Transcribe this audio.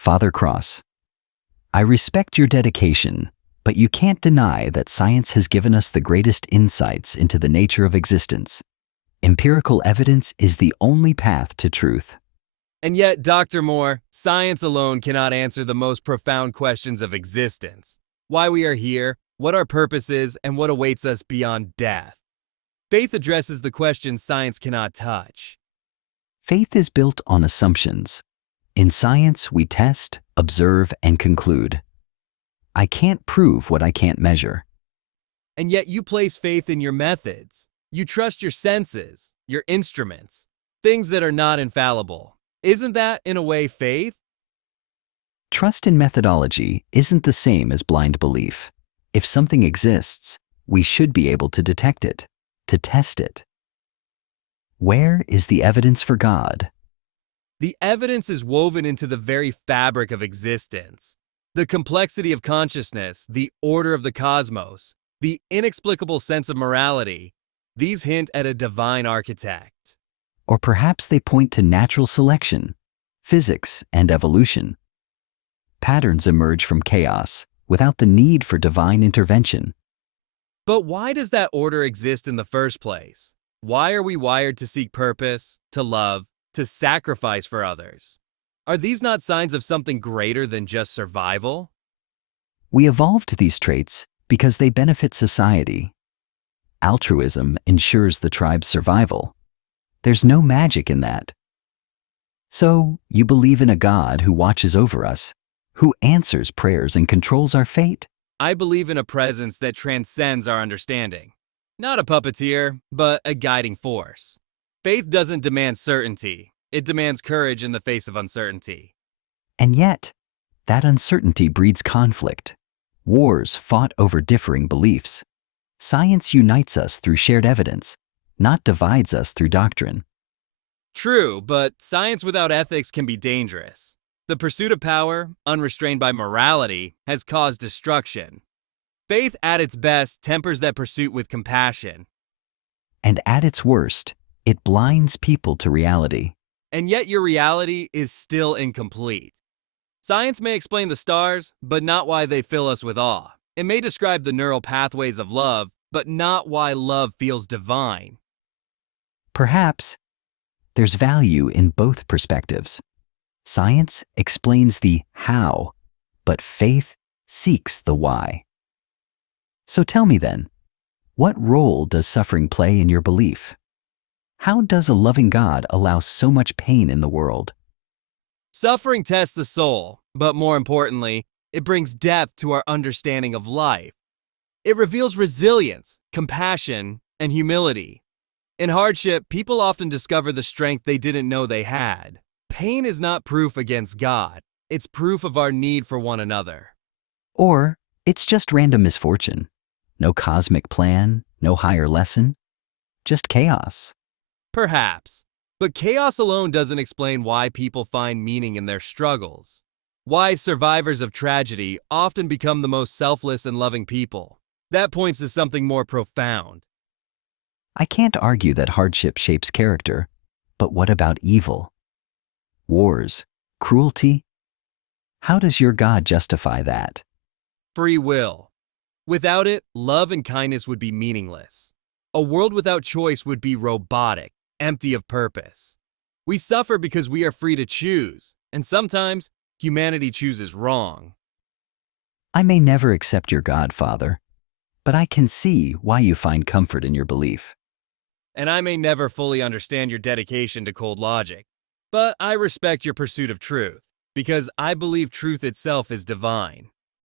Father Cross, I respect your dedication, but you can't deny that science has given us the greatest insights into the nature of existence. Empirical evidence is the only path to truth. And yet, Dr. Moore, science alone cannot answer the most profound questions of existence. Why we are here, what our purpose is, and what awaits us beyond death. Faith addresses the questions science cannot touch. Faith is built on assumptions. In science, we test, observe, and conclude. I can't prove what I can't measure. And yet you place faith in your methods. You trust your senses, your instruments, things that are not infallible. Isn't that, in a way, faith? Trust in methodology isn't the same as blind belief. If something exists, we should be able to detect it, to test it. Where is the evidence for God? The evidence is woven into the very fabric of existence. The complexity of consciousness, the order of the cosmos, the inexplicable sense of morality, these hint at a divine architect. Or perhaps they point to natural selection, physics, and evolution. Patterns emerge from chaos without the need for divine intervention. But why does that order exist in the first place? Why are we wired to seek purpose, to love, to sacrifice for others? Are these not signs of something greater than just survival? We evolved these traits because they benefit society. Altruism ensures the tribe's survival. There's no magic in that. So, you believe in a God who watches over us, who answers prayers and controls our fate? I believe in a presence that transcends our understanding. Not a puppeteer, but a guiding force. Faith doesn't demand certainty. It demands courage in the face of uncertainty. And yet, that uncertainty breeds conflict. Wars fought over differing beliefs. Science unites us through shared evidence, not divides us through doctrine. True, but science without ethics can be dangerous. The pursuit of power, unrestrained by morality, has caused destruction. Faith at its best tempers that pursuit with compassion. And at its worst, it blinds people to reality. And yet your reality is still incomplete. Science may explain the stars, but not why they fill us with awe. It may describe the neural pathways of love, but not why love feels divine. Perhaps there's value in both perspectives. Science explains the how, but faith seeks the why. So tell me then, what role does suffering play in your belief? How does a loving God allow so much pain in the world? Suffering tests the soul, but more importantly, it brings depth to our understanding of life. It reveals resilience, compassion, and humility. In hardship, people often discover the strength they didn't know they had. Pain is not proof against God. It's proof of our need for one another. Or it's just random misfortune. No cosmic plan, no higher lesson, just chaos. Perhaps. But chaos alone doesn't explain why people find meaning in their struggles. Why survivors of tragedy often become the most selfless and loving people. That points to something more profound. I can't argue that hardship shapes character, but what about evil? Wars, cruelty? How does your God justify that? Free will. Without it, love and kindness would be meaningless. A world without choice would be robotic, empty of purpose. We suffer because we are free to choose, and sometimes humanity chooses wrong. I may never accept your God, Father, but I can see why you find comfort in your belief. And I may never fully understand your dedication to cold logic, but I respect your pursuit of truth, because I believe truth itself is divine.